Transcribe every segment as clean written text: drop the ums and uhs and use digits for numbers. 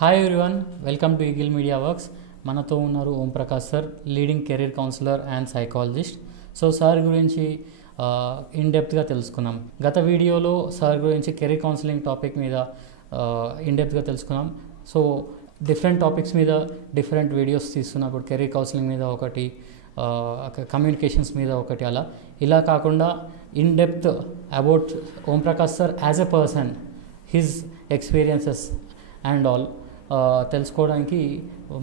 Hi everyone, welcome to Eagle Media Works. మనతో ఉన్నారు Om Prakash sir, leading career counsellor and psychologist. So sir గురించి in డెప్త్గా తెలుసుకున్నాం. గత వీడియోలో సార్ గురించి కెరీర్ కౌన్సిలింగ్ టాపిక్ మీద ఇన్ డెప్త్గా తెలుసుకున్నాం. సో డిఫరెంట్ టాపిక్స్ మీద డిఫరెంట్ వీడియోస్ తీస్తున్నప్పుడు కెరీర్ కౌన్సిలింగ్ మీద ఒకటి, కమ్యూనికేషన్స్ మీద ఒకటి, ఇలా కాకుండా in depth about Om Prakash sir as a person, his experiences and all తెలుసుకోవడానికి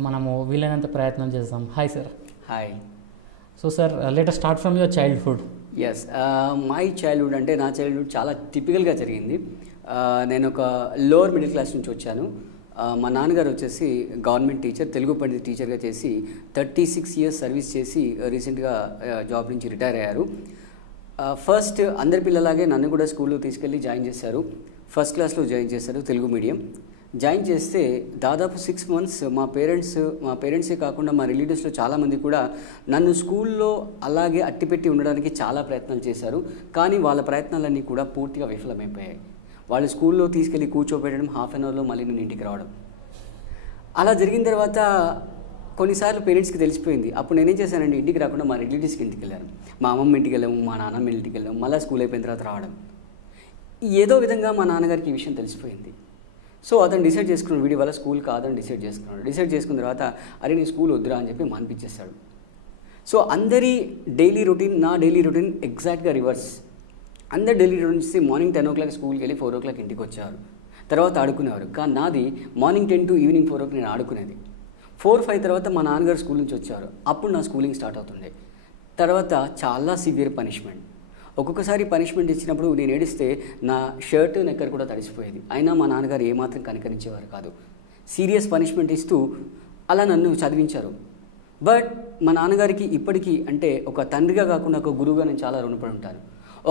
మనము వీలైనంత ప్రయత్నం చేద్దాం. Hi sir. Hi. So sir, let us start from your childhood. Yes, my childhood అంటే నా చైల్డ్హుడ్ చాలా టిపికల్గా జరిగింది. నేను ఒక లోవర్ మిడిల్ క్లాస్ నుంచి వచ్చాను. మా నాన్నగారు వచ్చేసి గవర్నమెంట్ టీచర్, తెలుగు పండిత టీచర్గా చేసి 36 years సర్వీస్ చేసి రీసెంట్గా జాబ్ నుంచి రిటైర్ అయ్యారు. ఫస్ట్ అందరి పిల్లలాగే నన్ను కూడా స్కూల్లో తీసుకెళ్ళి జాయిన్ చేశారు. ఫస్ట్ క్లాస్లో జాయిన్ చేశారు, తెలుగు మీడియం. జాయిన్ చేస్తే దాదాపు 6 months మా పేరెంట్సే కాకుండా మా రిలేటివ్స్లో చాలామంది కూడా నన్ను స్కూల్లో అలాగే అట్టిపెట్టి ఉండడానికి చాలా ప్రయత్నాలు చేశారు. కానీ వాళ్ళ ప్రయత్నాలన్నీ కూడా పూర్తిగా విఫలమైపోయాయి. వాళ్ళు స్కూల్లో తీసుకెళ్ళి కూర్చోబెట్టడం, హాఫ్ అన్ అవర్లో మళ్ళీ నేను ఇంటికి రావడం, అలా జరిగిన తర్వాత కొన్నిసార్లు పేరెంట్స్కి తెలిసిపోయింది. అప్పుడు నేనేం చేశానంటే ఇంటికి రాకుండా మా రిలేటివ్స్కి ఇంటికి వెళ్ళాను. మా అమ్మమ్మ ఇంటికి వెళ్ళాము, మా నాన్నమ్మ ఇంటికి వెళ్ళాము, మళ్ళీ స్కూల్ అయిపోయిన తర్వాత రావడం. ఏదో విధంగా మా నాన్నగారికి ఈ విషయం తెలిసిపోయింది. సో అతను డిసైడ్ చేసుకున్నాడు, వీడి వల్ల స్కూల్ కాదని డిసైడ్ చేసుకున్నాడు. డిసైడ్ చేసుకున్న తర్వాత అరే నీ స్కూల్ వద్దురా అని చెప్పి మానిపించేస్తాడు. సో అందరి డైలీ రొటీన్, నా డైలీ రొటీన్ ఎగ్జాక్ట్గా రివర్స్. అందరి డైలీ రొటీన్ చేసి మార్నింగ్ 10 o'clock స్కూల్కి వెళ్ళి 4 o'clock ఇంటికి వచ్చేవారు, తర్వాత ఆడుకునేవారు. కానీ నాది మార్నింగ్ 10 to ఈవినింగ్ 4 o'clock నేను ఆడుకునేది. 4-5 తర్వాత మా నాన్నగారు స్కూల్ నుంచి వచ్చేవారు. అప్పుడు నా స్కూలింగ్ స్టార్ట్ అవుతుండే. తర్వాత చాలా సివియర్ పనిష్మెంట్. ఒక్కొక్కసారి పనిష్మెంట్ ఇచ్చినప్పుడు నేను ఏడిస్తే నా షర్ట్ నెక్కర్ కూడా తడిసిపోయేది. అయినా మా నాన్నగారు ఏమాత్రం కనికరించేవారు కాదు. సీరియస్ పనిష్మెంట్ ఇస్తూ అలా నన్ను చదివించారు. బట్ మా నాన్నగారికి ఇప్పటికీ అంటే ఒక తండ్రిగా కాకుండా ఒక గురువుగా నేను చాలా రుణపడి ఉంటాను.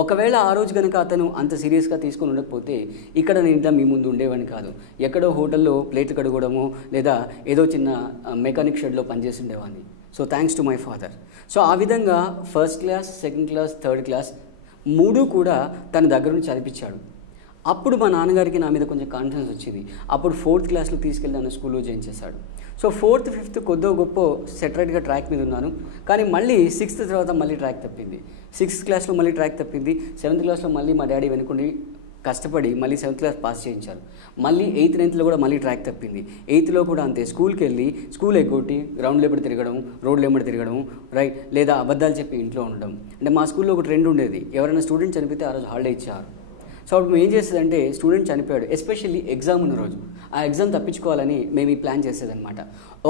ఒకవేళ ఆ రోజు కనుక అతను అంత సీరియస్గా తీసుకొని ఉండకపోతే ఇక్కడ నేను ఇంట్లో మీ ముందు ఉండేవాడిని కాదు. ఎక్కడో హోటల్లో ప్లేట్లు కడుగోవడము లేదా ఏదో చిన్న మెకానిక్ షెడ్లో పనిచేసి ఉండేవాడిని. So thanks to my father. So ఆ విధంగా first class, second class, third class 3 కూడా తన దగ్గర నుంచి చదివించాడు. అప్పుడు మా నాన్నగారికి నా మీద కొంచెం కాన్ఫిడెన్స్ వచ్చింది. అప్పుడు 4th క్లాస్లో తీసుకెళ్ళి నన్ను స్కూల్లో జాయిన్ చేశాడు. సో 4th, 5th కొద్దో గొప్ప సెటరేట్గా ట్రాక్ మీద ఉన్నాను. కానీ మళ్ళీ 6th తర్వాత మళ్ళీ ట్రాక్ తప్పింది. 6th క్లాస్లో మళ్ళీ ట్రాక్ తప్పింది. 7th క్లాస్లో మళ్ళీ మా డాడీ వెనుకుండి కష్టపడి మళ్ళీ 7th క్లాస్ పాస్ చేయించారు. మళ్ళీ 8th, 9thలో కూడా మళ్ళీ ట్రాక్ తప్పింది. 8thలో కూడా అంతే. స్కూల్కి వెళ్ళి స్కూల్ ఎగ్గొట్టి గ్రౌండ్లో ఎప్పుడు తిరగడం, రోడ్లు ఎమ్మడి తిరగడం, రైట్, లేదా అబద్ధాలు చెప్పి ఇంట్లో ఉండడం. అంటే మా స్కూల్లో ఒక ట్రెండ్ ఉండేది, ఎవరైనా స్టూడెంట్ చనిపోతే ఆ రోజు హాలిడే ఇచ్చారు. సో అప్పుడు మేము ఏం చేసేదంటే స్టూడెంట్ చనిపోయాడు, ఎస్పెషల్లీ ఎగ్జామ్ ఉన్న రోజు, ఆ ఎగ్జామ్ తప్పించుకోవాలని మేము ఈ ప్లాన్ చేసేదన్నమాట.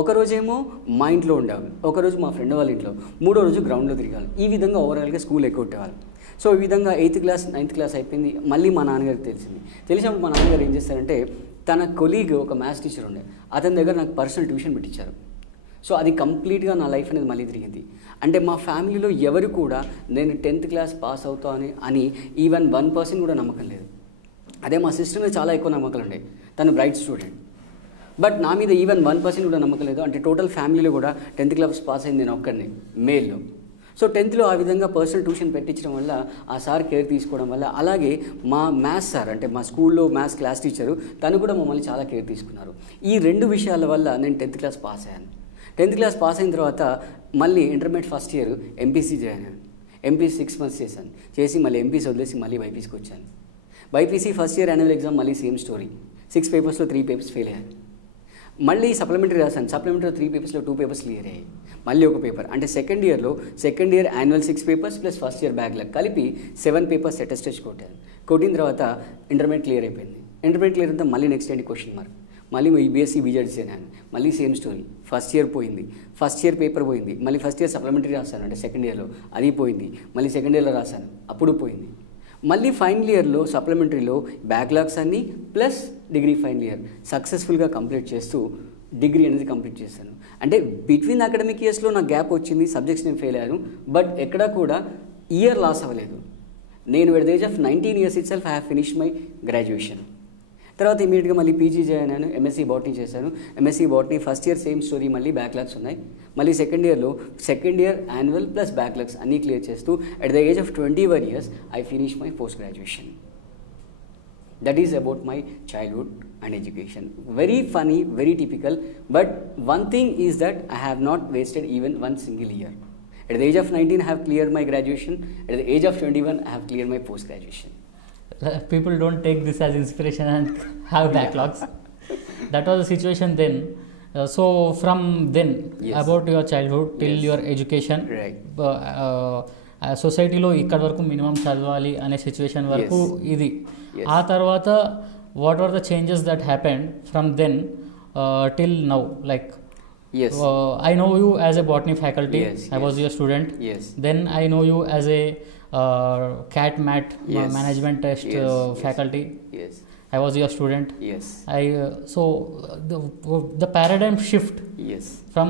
ఒకరోజేమో మా ఇంట్లో ఉండేవాళ్ళు, ఒకరోజు మా ఫ్రెండ్ వాళ్ళ ఇంట్లో, 3వ రోజు గ్రౌండ్లో తిరిగాలి. ఈ విధంగా ఓవరాల్గా స్కూల్ ఎగ్గొట్టేవాళ్ళు. సో ఈ విధంగా 8th క్లాస్, 9th క్లాస్ అయిపోయింది. మళ్ళీ మా నాన్నగారికి తెలిసినప్పుడు మా నాన్నగారు ఏం చేస్తారంటే తన కొలీగ్ ఒక మ్యాథ్స్ టీచర్ ఉండే, అతని దగ్గర నాకు పర్సనల్ ట్యూషన్ పెట్టించారు. సో అది కంప్లీట్గా నా లైఫ్ అనేది మళ్ళీ తిరిగింది. అంటే మా ఫ్యామిలీలో ఎవరు కూడా నేను 10th క్లాస్ పాస్ అవుతా అని ఈవెన్ 1% కూడా నమ్మకం లేదు. అదే మా సిస్టర్ మీద చాలా ఎక్కువ నమ్మకాలు ఉండే, తను బ్రైట్ స్టూడెంట్. బట్ నా మీద ఈవెన్ 1% కూడా నమ్మకం లేదు. అంటే టోటల్ ఫ్యామిలీలో కూడా 10th క్లాస్ పాస్ అయింది నేను ఒక్కడిని, మేల్లో. సో 10thలో ఆ విధంగా పర్సనల్ ట్యూషన్ పెట్టించడం వల్ల, ఆ సార్ కేర్ తీసుకోవడం వల్ల, అలాగే మా మ్యాథ్స్ సార్ అంటే మా స్కూల్లో మ్యాథ్స్ క్లాస్ టీచరు, తను కూడా మమ్మల్ని చాలా కేర్ తీసుకున్నారు. ఈ 2 విషయాల వల్ల నేను 10th క్లాస్ పాస్ అయ్యాను. 10th క్లాస్ పాస్ అయిన తర్వాత మళ్ళీ intermediate first year MPC join అయ్యాను. ఎంపీసీ 6 months చేసి మళ్ళీ ఎంపీసీ వదిలేసి మళ్ళీ బైపీసీకి వచ్చాను. BiPC first year annual exam మళ్ళీ సేమ్ స్టోరీ. 6 పేపర్స్లో 3 పేపర్స్ ఫెయిల్ అయ్యాను. మళ్ళీ సప్లిమెంటరీ రాశాను. సప్లిమెంటరీ 3 పేపర్స్లో 2 పేపర్స్ క్లియర్ అయ్యాయి. మళ్ళీ ఒక పేపర్. అంటే second year annual 6 papers plus first year backlog కలిపి 7 పేపర్స్ అటెస్టేజ్ కొట్టాను. కొట్టిన తర్వాత ఇంటర్మీడియట్ క్లియర్ అయిపోయింది. ఇంటర్మీడియట్ క్లియర్ అయితే మళ్ళీ నెక్స్ట్ ఏంటి క్వశ్చన్ మార్క్. మళ్ళీ బీఎస్సీ బీజెడ్సీ అన్నాను. మళ్ళీ సేమ్ స్టోరీ. ఫస్ట్ ఇయర్ పోయింది, ఫస్ట్ ఇయర్ పేపర్ పోయింది. మళ్ళీ ఫస్ట్ ఇయర్ సప్లిమెంటరీ రాశాను, అంటే సెకండ్ ఇయర్లో అది పోయింది. మళ్ళీ సెకండ్ ఇయర్లో రాశాను, అప్పుడు పోయింది. మళ్ళీ ఫైనల్ ఇయర్లో సప్లిమెంటరీలో బ్యాక్లాగ్స్ అన్నీ ప్లస్ డిగ్రీ ఫైనల్ ఇయర్ సక్సెస్ఫుల్గా కంప్లీట్ చేస్తూ డిగ్రీ అనేది కంప్లీట్ చేశాను. అంటే బిట్వీన్ అకాడమిక్ ఇయర్స్లో నాకు గ్యాప్ వచ్చింది, సబ్జెక్ట్స్ నేను ఫెయిల్ అయ్యాను. బట్ ఎక్కడా కూడా ఇయర్ లాస్ అవ్వలేదు. నేను at the age of 19 years it self I have finished my graduation. తర్వాత ఇమీడియట్గా మళ్ళీ పీజీ జాయిన్ అయ్యాను, ఎంఎస్సీ బాటనీ చేశాను. MSc botany first year same story, మళ్ళీ బ్యాక్లాగ్స్ ఉన్నాయి. మళ్ళీ second year annual plus backlogs అన్నీ క్లియర్ చేస్తూ at the age of 21 years I finish my post graduation. That is about my childhood and education. Very funny, very typical, but one thing is that I have not wasted even one single year. At the age of 19 I have cleared my graduation, at the age of 21 I have cleared my post graduation. People don't take this as inspiration and have backlogs. That was the situation then. So from then, Yes. about your childhood till Yes. your education, Right. సొసైటీలో ఇక్కడ వరకు minimum చదవాలి అనే situation వరకు Yes. ఇది. Yes. ఆ తర్వాత what are the changes that happened from then till now? Like Yes. I know you as a botany faculty. Yes, I was yes. your student. Yes. Then I know you as a CAT MAT Yes. management test Yes, yes. faculty. Yes. I was your student. Yes. The paradigm shift Yes. from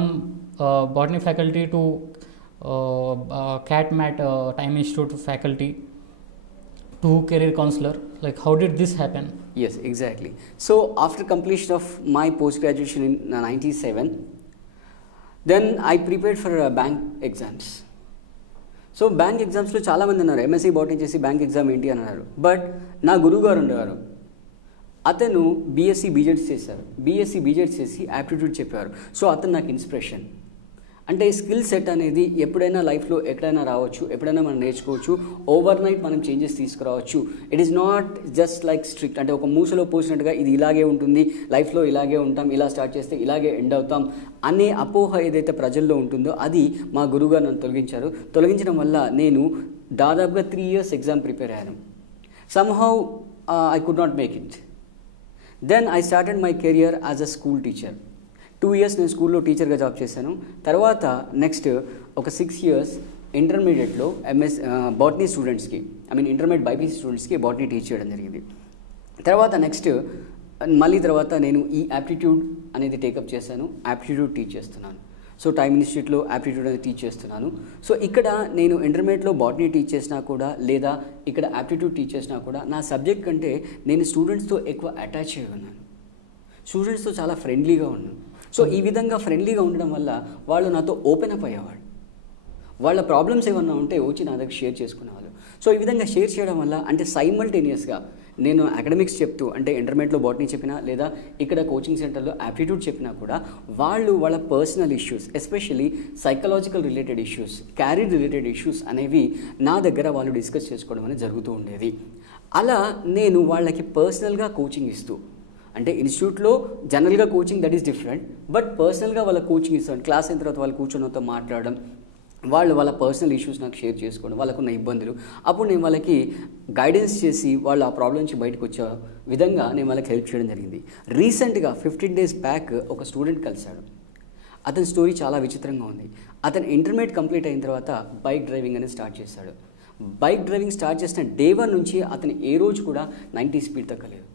botany faculty to CAT MAT Time Institute faculty to career counselor, like how did this happen? Yes, exactly. So after completion of my post graduation in 97, then I prepared for bank exams. So bank ఎగ్జామ్స్లో చాలామంది అన్నారు MSc boating చేసి bank exam ఏంటి అని అన్నారు. But నా గురువు గారు ఉండేవారు, అతను బీఎస్సీ బీజెడ్స్ చేశారు. బీఎస్సీ బీజెడ్స్ చేసి యాప్టిట్యూడ్ చెప్పారు. సో అతను నాకు ఇన్స్పిరేషన్. అంటే స్కిల్ సెట్ అనేది ఎప్పుడైనా లైఫ్లో ఎక్కడైనా రావచ్చు, ఎప్పుడైనా మనం నేర్చుకోవచ్చు, ఓవర్ నైట్ మనం చేంజెస్ తీసుకురావచ్చు. It is not just like strict, అంటే ఒక మూసలో పోసినట్టుగా ఇది ఇలాగే ఉంటుంది, లైఫ్లో ఇలాగే ఉంటాం, ఇలా స్టార్ట్ చేస్తే ఇలాగే ఎండ్ అవుతాం అనే అపోహ ఏదైతే ప్రజల్లో ఉంటుందో అది మా గురువుగారు నన్ను తొలగించారు. తొలగించడం వల్ల నేను దాదాపుగా 3 years ఎగ్జామ్ ప్రిపేర్ అయ్యాను. Somehow I could not make it. Then I started my career as a school teacher. 2 years నేను స్కూల్లో టీచర్గా జాబ్ చేశాను. తర్వాత నెక్స్ట్ ఒక 6 years ఇంటర్మీడియట్లో బాటనీ స్టూడెంట్స్కి, ఇంటర్మీడియట్ బైపీసీ స్టూడెంట్స్కి బాటనీ టీచ్ చేయడం జరిగింది. తర్వాత నెక్స్ట్ మళ్ళీ తర్వాత నేను ఈ యాప్టిట్యూడ్ అనేది టేకప్ చేశాను. యాప్టిట్యూడ్ టీచ్ చేస్తున్నాను. సో టైమ్ ఇన్స్టిట్యూట్లో యాప్టిట్యూడ్ అనేది టీచ్ చేస్తున్నాను. సో ఇక్కడ నేను ఇంటర్మీడియట్లో బాటనీ టీచ్ చేసినా కూడా, లేదా ఇక్కడ యాప్టిట్యూడ్ టీచ్ చేసినా కూడా నా సబ్జెక్ట్ కంటే నేను స్టూడెంట్స్తో ఎక్కువ అటాచ్ అయి ఉన్నాను. స్టూడెంట్స్తో చాలా ఫ్రెండ్లీగా ఉన్నాను. సో ఈ విధంగా ఫ్రెండ్లీగా ఉండడం వల్ల వాళ్ళు నాతో ఓపెన్ అప్ అయ్యేవాళ్ళు. వాళ్ళ ప్రాబ్లమ్స్ ఏమన్నా ఉంటే వచ్చి నా దగ్గర షేర్ చేసుకునేవాళ్ళు. సో ఈ విధంగా షేర్ చేయడం వల్ల అంటే సైమల్టేనియస్గా నేను అకాడమిక్స్ చెప్తూ, అంటే ఇంటర్మీడియట్లో బాటనీ చెప్పినా లేదా ఇక్కడ కోచింగ్ సెంటర్లో యాప్టిట్యూడ్ చెప్పినా కూడా వాళ్ళు వాళ్ళ personal issues, especially psychological related issues, career related issues అనేవి నా దగ్గర వాళ్ళు డిస్కస్ చేసుకోవడం అనేది జరుగుతూ ఉండేది. అలా నేను వాళ్ళకి పర్సనల్గా కోచింగ్ ఇస్తూ, అంటే ఇన్స్టిట్యూట్లో జనరల్గా coaching that is different, but పర్సనల్గా వాళ్ళ కోచింగ్ ఇస్తాను. క్లాస్ అయిన తర్వాత వాళ్ళు కూర్చొనితో మాట్లాడడం, వాళ్ళు వాళ్ళ పర్సనల్ ఇష్యూస్ నాకు షేర్ చేసుకోవడం, వాళ్ళకున్న ఇబ్బందులు, అప్పుడు నేను వాళ్ళకి గైడెన్స్ చేసి వాళ్ళు ఆ ప్రాబ్లం నుంచి బయటకు వచ్చే విధంగా నేను వాళ్ళకి హెల్ప్ చేయడం జరిగింది. రీసెంట్గా 15 days బ్యాక్ ఒక స్టూడెంట్ కలిశాడు. అతని స్టోరీ చాలా విచిత్రంగా ఉంది. అతను ఇంటర్మీడియట్ కంప్లీట్ అయిన తర్వాత బైక్ డ్రైవింగ్ అనేది స్టార్ట్ చేశాడు. బైక్ డ్రైవింగ్ స్టార్ట్ చేసిన day 1 నుంచి అతను ఏ రోజు కూడా 90 స్పీడ్ తగ్గలేదు.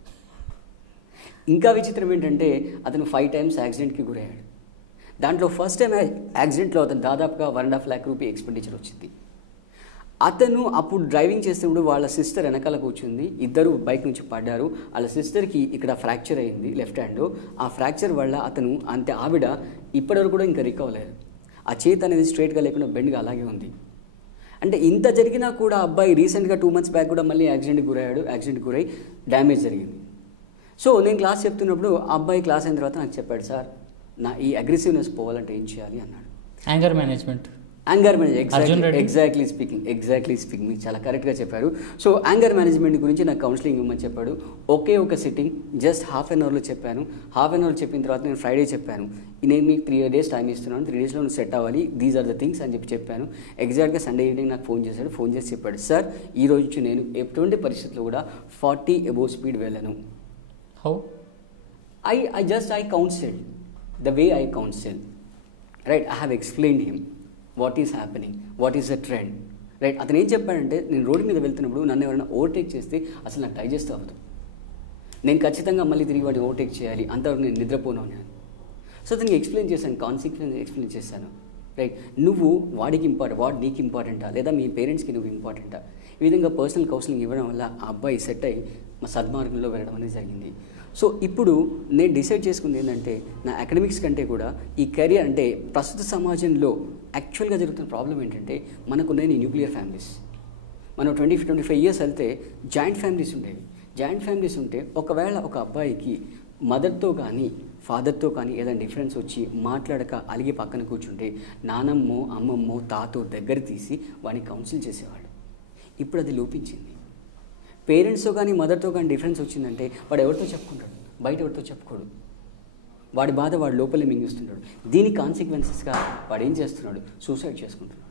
ఇంకా విచిత్రం ఏంటంటే అతను 5 times యాక్సిడెంట్కి గురయ్యాడు. దాంట్లో ఫస్ట్ టైం యాక్సిడెంట్లో అతను దాదాపుగా 1.5 lakh రూపీ ఎక్స్పెండిచర్ వచ్చింది. అతను అప్పుడు డ్రైవింగ్ చేసినప్పుడు వాళ్ళ సిస్టర్ వెనకాల కూర్చుంది. ఇద్దరు బైక్ నుంచి పడ్డారు. వాళ్ళ సిస్టర్కి ఇక్కడ ఫ్రాక్చర్ అయింది లెఫ్ట్ హ్యాండ్. ఆ ఫ్రాక్చర్ వల్ల అతను అంటే ఆవిడ ఇప్పటివరకు కూడా ఇంకా రికవర్ అయ్యారు. ఆ చేతి అనేది స్ట్రైట్గా లేకుండా బెండ్గా అలాగే ఉంది. అంటే ఇంత జరిగినా కూడా అబ్బాయి రీసెంట్గా 2 months బ్యాక్ కూడా మళ్ళీ యాక్సిడెంట్కి గురయ్యాడు. యాక్సిడెంట్కి గురై డ్యామేజ్ జరిగింది. సో నేను క్లాస్ చెప్తున్నప్పుడు ఆ అబ్బాయి క్లాస్ అయిన తర్వాత నాకు చెప్పాడు, సార్ నా ఈ అగ్రెసివ్నెస్ పోవాలంటే ఏం చేయాలి అన్నాడు. Anger management. ఎగ్జాక్ట్లీ స్పీకింగ్ మీరు చాలా కరెక్ట్గా చెప్పారు. సో యాంగర్ మేనేజ్మెంట్ గురించి నాకు కౌన్సిలింగ్ ఇవ్వమని చెప్పాడు. ఒకే ఒక సిట్టింగ్ జస్ట్ 1/2 hourలో చెప్పాను. 1/2 hour చెప్పిన తర్వాత నేను ఫ్రైడే చెప్పాను, నేను మీకు 3 days టైం ఇస్తున్నాను, 3 daysలో నువ్వు సెట్ అవ్వాలి, దీస్ ఆర్ ద థింగ్స్ అని చెప్పాను. ఎగ్జాక్ట్గా సండే ఈవినింగ్ నాకు ఫోన్ చేశాడు. ఫోన్ చేసి చెప్పాడు, సార్ ఈ రోజు నుంచి నేను ఎటువంటి పరిస్థితుల్లో కూడా 40 above స్పీడ్ వెళ్ళను. How? I counseled the way I counsel, right? I have explained him what is happening, what is the trend, right? అతను ఏం చెప్పాడంటే, నేను రోడ్డు మీద వెళ్తున్నప్పుడు నన్ను ఎవరైనా ఓవర్టేక్ చేస్తే అసలు నాకు డైజెస్ట్ అవ్వదు, నేను ఖచ్చితంగా మళ్ళీ తిరిగి వాడిని ఓవర్టేక్ చేయాలి, అంతవరకు నేను నిద్రపోను అని. సో అతనికి ఎక్స్ప్లెయిన్ చేశాను, కాన్సిక్వెన్స్ ఎక్స్ప్లెయిన్ చేశాను, రైట్? నువ్వు వాడికి ఇంపార్టెంట్, వాడు నీకు ఇంపార్టెంటా లేదా మీ పేరెంట్స్కి నువ్వు ఇంపార్టెంటా? ఈ విధంగా పర్సనల్ కౌన్సిలింగ్ ఇవ్వడం వల్ల ఆ అబ్బాయి సెట్ అయ్యి మా సద్మార్గంలో వెళ్ళడం అనేది జరిగింది. సో ఇప్పుడు నేను డిసైడ్ చేసుకుంది ఏంటంటే, నా అకాడమిక్స్ కంటే కూడా ఈ కెరియర్ అంటే ప్రస్తుత సమాజంలో యాక్చువల్గా జరుగుతున్న ప్రాబ్లం ఏంటంటే, మనకున్న న్యూక్లియర్ ఫ్యామిలీస్. మనం 20-25 years వెళ్తే జాయింట్ ఫ్యామిలీస్ ఉండేవి. జాయింట్ ఫ్యామిలీస్ ఉంటే ఒకవేళ ఒక అబ్బాయికి మదర్తో కానీ ఫాదర్తో కానీ ఏదైనా డిఫరెన్స్ వచ్చి మాట్లాడక అలిగి పక్కన కూర్చుంటే నానమ్మో అమ్మమ్మో తాతో దగ్గర తీసి వాడిని కౌన్సిల్ చేసేవాడు. ఇప్పుడు అది లోపించింది. పేరెంట్స్తో కానీ మదర్తో కానీ డిఫరెన్స్ వచ్చిందంటే వాడు ఎవరితో చెప్పుకుంటాడు? బయట ఎవరితో చెప్పుకోడు. వాడి బాధ వాడు లోపలే మింగిస్తుంటాడు. దీని కాన్సిక్వెన్సెస్గా వాడు ఏం చేస్తున్నాడు? సూసైడ్ చేసుకుంటున్నాడు.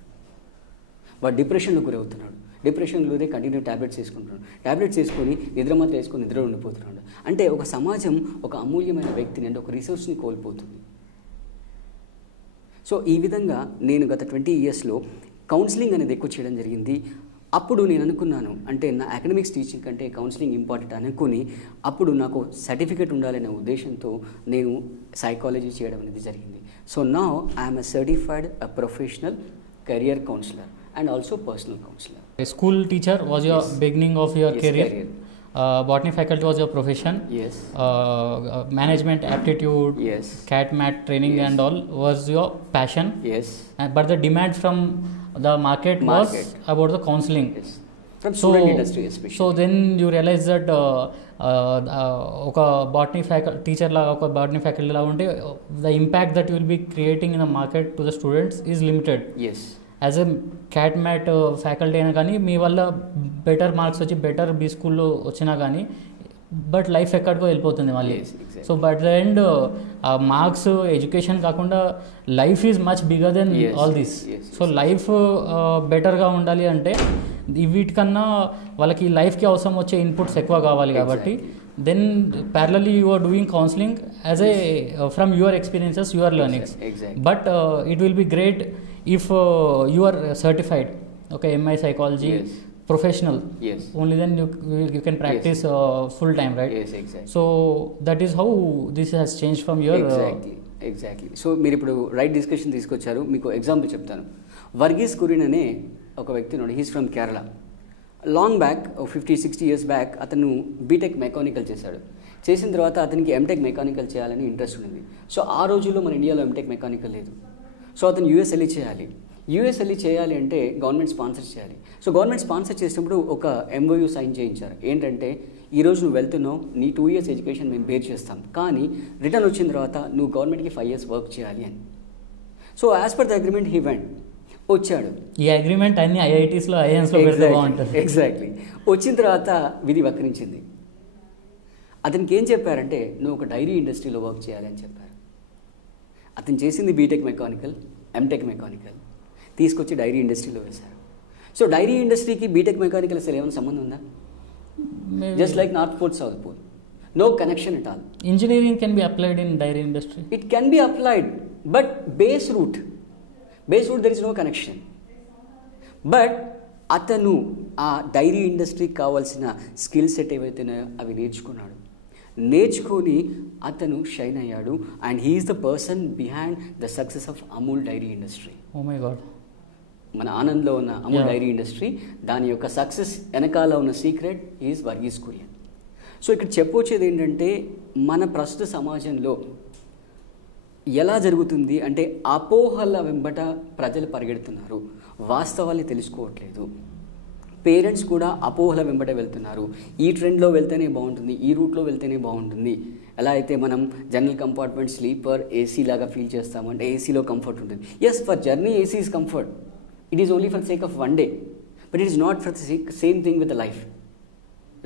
వాడు డిప్రెషన్లో గురవుతున్నాడు. డిప్రెషన్లోనే కంటిన్యూ ట్యాబ్లెట్స్ వేసుకుంటున్నాడు. ట్యాబ్లెట్స్ వేసుకొని నిద్ర మాత్రం వేసుకొని నిద్ర ఉండిపోతున్నాడు. అంటే ఒక సమాజం ఒక అమూల్యమైన వ్యక్తిని అంటే ఒక రిసోర్స్ని కోల్పోతుంది. సో ఈ విధంగా నేను గత 20 yearsలో కౌన్సిలింగ్ అనేది ఎక్కువ చేయడం జరిగింది. అప్పుడు నేను అనుకున్నాను అంటే నా అకాడమిక్స్ టీచింగ్ కంటే కౌన్సిలింగ్ ఇంపార్టెంట్ అనుకుని అప్పుడు నాకు సర్టిఫికేట్ ఉండాలనే ఉద్దేశంతో నేను సైకాలజీ చేయడం అనేది జరిగింది. So now I'm a certified professional career councillor and also personal counselor. School teacher was your beginning of your career. Botany faculty was your profession. Yes. Management aptitude. Yes. CAT MAT training and all was your passion. Yes. But the demand from the market was about the counseling. Yes. From student industry especially. So then you realize that ఒక botany teacher లాగా ఒక botany faculty లాగా ఉంటే the impact that you will be creating in the market to the students is limited. Yes. As a CAT MAT faculty అయినా కానీ మీ వల్ల better marks వచ్చి బెటర్ బీ స్కూల్లో వచ్చినా కానీ బట్ లైఫ్ ఎక్కడికో వెళ్ళిపోతుంది మళ్ళీ. So but the end marks education కాకుండా life is much bigger than all this. So life బెటర్గా ఉండాలి అంటే వీటికన్నా వాళ్ళకి లైఫ్కి అవసరం వచ్చే ఇన్పుట్స్ ఎక్కువ కావాలి కాబట్టి then parallelly you are doing counseling as a from your experiences you are learning. Exactly. But it will be great if you are certified, okay, MI psychology. Yes. Professional. Yes. Only then you can practice full time, right? Yes, exactly. So that is how this has changed from your exactly. So మీరు ఇప్పుడు right discussion తీసుకొచ్చారు. మీకు example చెప్తాను. వర్గీస్ కురియన్ అనే ఒక వ్యక్తి ఉన్నాడు. He's from Kerala. Long back 50-60 years back అతను బీటెక్ మెకానికల్ చేశాడు. చేసిన తర్వాత అతనికి ఎంటెక్ మెకానికల్ చేయాలని ఇంట్రెస్ట్ ఉంది. సో ఆ రోజుల్లో మన ఇండియాలో ఎంటెక్ మెకానికల్ లేదు. సో అతను యూఎస్ వెళ్ళి చేయాలి. యూఎస్ వెళ్ళి చేయాలి అంటే గవర్నమెంట్ స్పాన్సర్ చేయాలి. సో గవర్నమెంట్ స్పాన్సర్ చేసినప్పుడు ఒక MOU సైన్ చేయించారు. ఏంటంటే ఈరోజు నువ్వు వెళ్తున్నావు, నీ 2 years ఎడ్యుకేషన్ మేము పే చేస్తాం, కానీ రిటర్న్ వచ్చిన తర్వాత నువ్వు గవర్నమెంట్కి 5 years వర్క్ చేయాలి అని. So as per the agreement he went. వచ్చాడు. ఈ అగ్రిమెంట్ అన్ని IITsలో IIMsలో పెడితే బాగుంటుంది. ఎగ్జాక్ట్లీ. వచ్చిన తర్వాత విధి వక్రించింది. అతనికి ఏం చెప్పారంటే నువ్వు ఒక డైరీ ఇండస్ట్రీలో వర్క్ చేయాలి అని చెప్పారు. అతను చేసింది బీటెక్ మెకానికల్, ఎంటెక్ మెకానికల్, తీసుకొచ్చి డైరీ ఇండస్ట్రీలో వేశారు. సో డైరీ ఇండస్ట్రీకి బీటెక్ మెకానికల్ అసలు ఏమైనా సంబంధం ఉందా? Just like north pole, south pole, no connection at all. Engineering can be applied in dairy industry. It can be applied, but base root there is no connection. But అతను ఆ dairy ఇండస్ట్రీకి కావాల్సిన skill set ఏవైతున్నాయో అవి నేర్చుకొని అతను shine అయ్యాడు. And he is the person behind the success of Amul dairy industry. Oh my god. మన ఆనంద్లో ఉన్న అమూల్ డైరీ ఇండస్ట్రీ, దాని యొక్క సక్సెస్ వెనకాల ఉన్న secret is Verghese Kurien. So ఇక్కడ చెప్పొచ్చేది ఏంటంటే మన ప్రస్తుత సమాజంలో ఎలా జరుగుతుంది అంటే అపోహల వెంబట ప్రజలు పరిగెడుతున్నారు, వాస్తవాన్ని తెలుసుకోవట్లేదు. పేరెంట్స్ కూడా అపోహల వెంబట వెళ్తున్నారు. ఈ ట్రెండ్లో వెళ్తేనే బాగుంటుంది, ఈ రూట్లో వెళ్తేనే బాగుంటుంది. ఎలా అయితే మనం జనరల్ కంపార్ట్మెంట్, స్లీపర్, ఏసీ లాగా ఫీల్ చేస్తామంటే ఏసీలో కంఫర్ట్ ఉంటుంది. Yes, for journey AC is comfort. It is only for sake of 1 day, but it is not for same thing with the life,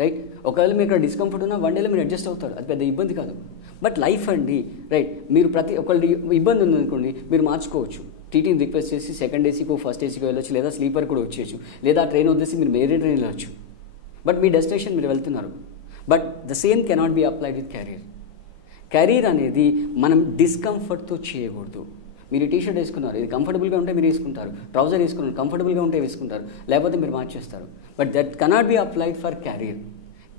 right? ఒకవేళ మీకు ఇక్కడ డిస్కంఫర్ట్ ఉన్నా 1 dayలో మీరు adjust అవుతారు, అది పెద్ద ఇబ్బంది కాదు. బట్ లైఫ్ అండి, రైట్? మీరు ఒకళ్ళు ఇబ్బంది ఉందనుకోండి, మీరు మార్చుకోవచ్చు. టీటీని రిక్వెస్ట్ చేసి సెకండ్ ఏసీకో ఫస్ట్ ఏసీకో వెళ్ళొచ్చు, లేదా స్లీపర్ కూడా వచ్చేయచ్చు, లేదా ట్రైన్ వదిలేసి మీరు వేరే ట్రైన్ వెళ్ళచ్చు. బట్ మీ డెస్టినేషన్ మీరు వెళ్తున్నారు. But the same cannot be applied with carrier. Carrier అనేది మనం డిస్కంఫర్ట్తో చేయకూడదు. మీరు టీషర్ట్ వేసుకున్నారు, ఇది కంఫర్టబుల్గా ఉంటే మీరు వేసుకుంటారు. ట్రౌజర్ వేసుకున్నారు, కంఫర్టబుల్గా ఉంటే వేసుకుంటారు, లేకపోతే మీరు మార్చేస్తారు. But that cannot be applied for carrier.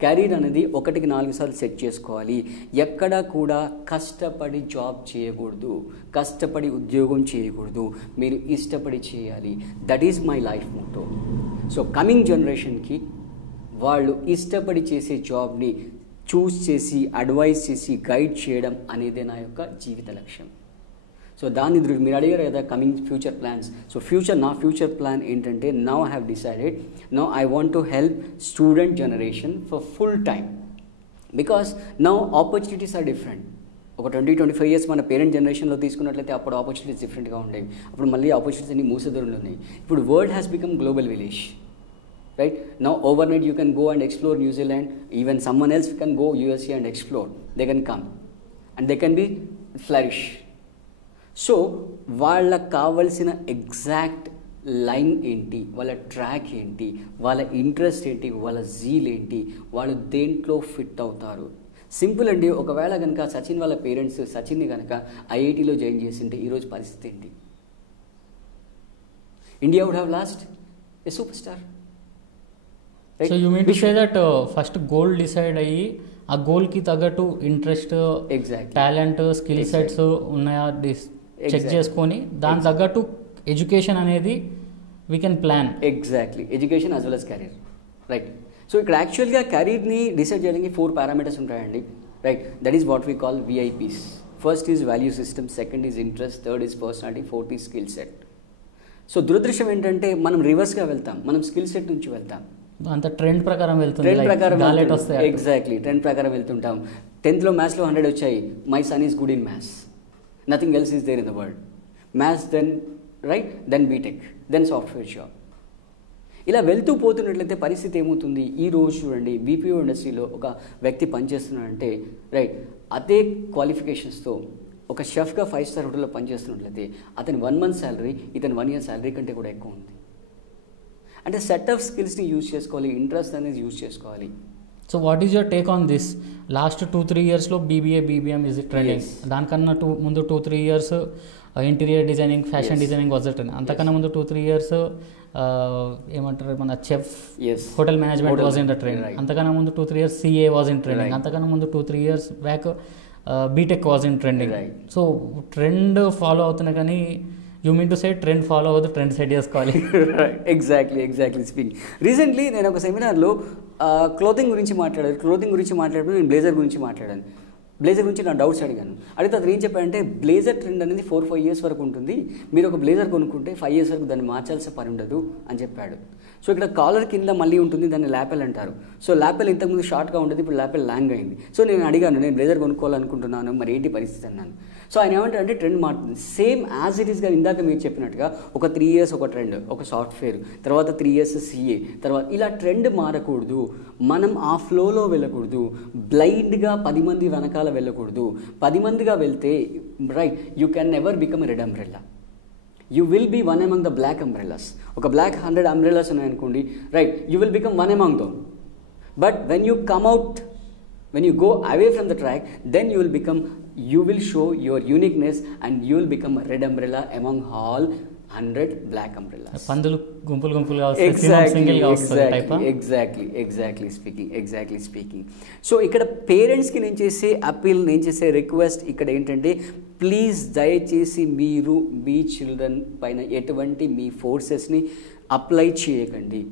Carrier అనేది 1కి 4 సార్లు సెట్ చేసుకోవాలి. ఎక్కడా కూడా కష్టపడి జాబ్ చేయకూడదు, కష్టపడి ఉద్యోగం చేయకూడదు, మీరు ఇష్టపడి చేయాలి. That is my life motto. So coming జనరేషన్కి వాళ్ళు ఇష్టపడి చేసే జాబ్ని చూస్ చేసి, అడ్వైస్ చేసి, గైడ్ చేయడం అనేదే నా యొక్క జీవిత లక్ష్యం. సో దాన్ని మీరు అడిగారు కదా కమింగ్ ఫ్యూచర్ ప్లాన్స్. సో నా ఫ్యూచర్ ప్లాన్ ఏంటంటే now I have decided now I want to help student generation for full time because now opportunities are different. ఒక 20-25 ఇయర్స్ మన పేరెంట్ జనరేషన్లో తీసుకున్నట్లయితే అప్పుడు ఆపర్చునిటీస్ డిఫరెంట్గా ఉండేవి. అప్పుడు మళ్ళీ ఆపర్చునిటీస్ అన్ని మూసెదూరంలో ఉన్నాయి. ఇప్పుడు world has become global village, right? Now overnight you can go and explore New Zealand, even someone else can go USA and explore. They can come and they can be flourish. So వాళ్ళకు కావలసిన exact line ఏంటి, వాళ్ళ track ఏంటి, వాళ్ళ interest ఏంటి, వాళ్ళ zeal ఏంటి, వాళ్ళు దేంట్లో ఫిట్ అవుతారు. సింపుల్ అండి. ఒకవేళ కనుక సచిన్ వాళ్ళ పేరెంట్స్ సచిన్ని కనుక IITలో జాయిన్ చేసింటే ఈరోజు పరిస్థితి ఏంటి? India would have lost a super star. So you mean to say that first goal decide అయ్యి ఆ గోల్కి తగ్గట్టు ఇంట్రెస్ట్, టాలెంట్, స్కిల్ సెట్స్ ఉన్నాయా చెక్ చేసుకొని దాని తగ్గట్టు ఎడ్యుకేషన్ అనేది we can plan. Exactly, education as well as career, right? So ఇక్కడ యాక్చువల్గా కెరీర్ని డిసైడ్ చేయడానికి 4 పారామీటర్స్ ఉంటాయండి, right? That is what we call VIPs. First is value system, second is interest, third is personality, fourth is skill set. So దురదృష్టం ఏంటంటే మనం రివర్స్గా వెళ్తాం, మనం స్కిల్ సెట్ నుంచి వెళ్తాం. అంత ట్రెండ్ ప్రకారం వెళ్తుంది, ట్రెండ్ ప్రకారం ఎగ్జాక్ట్లీ ట్రెండ్ ప్రకారం వెళ్తుంటాం. 10th మ్యాథ్స్లో 100 వచ్చాయి, my son is good in maths, nothing else is there in the world. Maths then right, then BTech, then software job. ఇలా వెళ్తూ పోతున్నట్లయితే పరిస్థితి ఏమవుతుంది? ఈ రోజు చూడండి, BPO ఇండస్ట్రీలో ఒక వ్యక్తి పనిచేస్తున్నాడంటే రైట్, అదే క్వాలిఫికేషన్స్తో ఒక షెఫ్గా 5 స్టార్ హోటల్లో పనిచేస్తున్నట్లయితే అతని 1 month శాలరీ ఇతని 1 year శాలరీ కంటే కూడా ఎక్కువ ఉంది. అంటే సెట్ ఆఫ్ స్కిల్స్ని యూజ్ చేసుకోవాలి, ఇంట్రెస్ట్ అనేది యూజ్ చేసుకోవాలి. So what is your take on this? Last 2-3 yearsలో BBM ఈజ్ ట్రెండింగ్. దానికన్నా ముందు 2-3 years interior designing, fashion designing was trending. అంతకన్నా ముందు 2-3 years ఏమంటారు మన chef, hotel management was in the trend. అంతకన్నా ముందు 2-3 years CA was in trending. అంతకన్నా ముందు 2-3 years back BTech was in trending. So trend follow అవుతున్నా కానీ you mean to say trend follow అవ్వదు, ట్రెండ్ సెట్ చేసుకోవాలి. Exactly speaking. రీసెంట్లీ నేను ఒక సెమినార్లో క్లోతింగ్ గురించి మాట్లాడినప్పుడు నేను బ్లేజర్ గురించి మాట్లాడాను. బ్లేజర్ గురించి నా డౌట్స్ అడిగాను. అడిగితే అతను ఏం చెప్పాడంటే బ్లేజర్ ట్రెండ్ అనేది 4-5 years వరకు ఉంటుంది, మీరు ఒక బ్లేజర్ కొనుక్కుంటే 5 years వరకు దాన్ని మార్చాల్సిన పని ఉండదు అని చెప్పాడు. సో ఇక్కడ కాలర్ కింద మళ్ళీ ఉంటుంది, దాన్ని లాపెల్ అంటారు. సో లాపెల్ ఇంతకుముందు షార్ట్గా ఉంటుంది, ఇప్పుడు లాపెల్ లాంగ్ అయింది. సో నేను అడిగాను, నేను బ్లేజర్ కొనుక్కోవాలనుకుంటున్నాను, మరి ఏంటి పరిస్థితి అన్నాను. సో ఆయన ఏమంటారంటే ట్రెండ్ మారుతుంది, సేమ్ యాజ్ ఇట్ ఈస్గా ఇందాక మీరు చెప్పినట్టుగా ఒక 3 years ఒక ట్రెండ్, ఒక సాఫ్ట్వేర్, తర్వాత 3 years CA, తర్వాత ఇలా ట్రెండ్ మారకూడదు. మనం ఆ ఫ్లోలో వెళ్ళకూడదు, బ్లైండ్గా 10 మంది వెనకాల వెళ్ళకూడదు. 10 మందిగా వెళ్తే right you can never become a red umbrella, you will be one among the black umbrellas. ఒక బ్లాక్ 100 అంబ్రెల్లాస్ ఉన్నాయనుకోండి, right, you will become one among them. But when you come out, when you go away from the track, then you will show your uniqueness and you will become a red umbrella among all 100 black umbrellas. పందులు గుంపులుగా వస్తాయి, single గా వస్తాయి type. Exactly speaking. So ఇక్కడ పేరెంట్స్కి నేను చేసే appeal, నేను చేసే రిక్వెస్ట్ ఇక్కడ ఏంటంటే ప్లీజ్ దయచేసి మీరు మీ చిల్డ్రన్ పైన ఎటువంటి మీ ఫోర్సెస్ని అప్లై చేయకండి.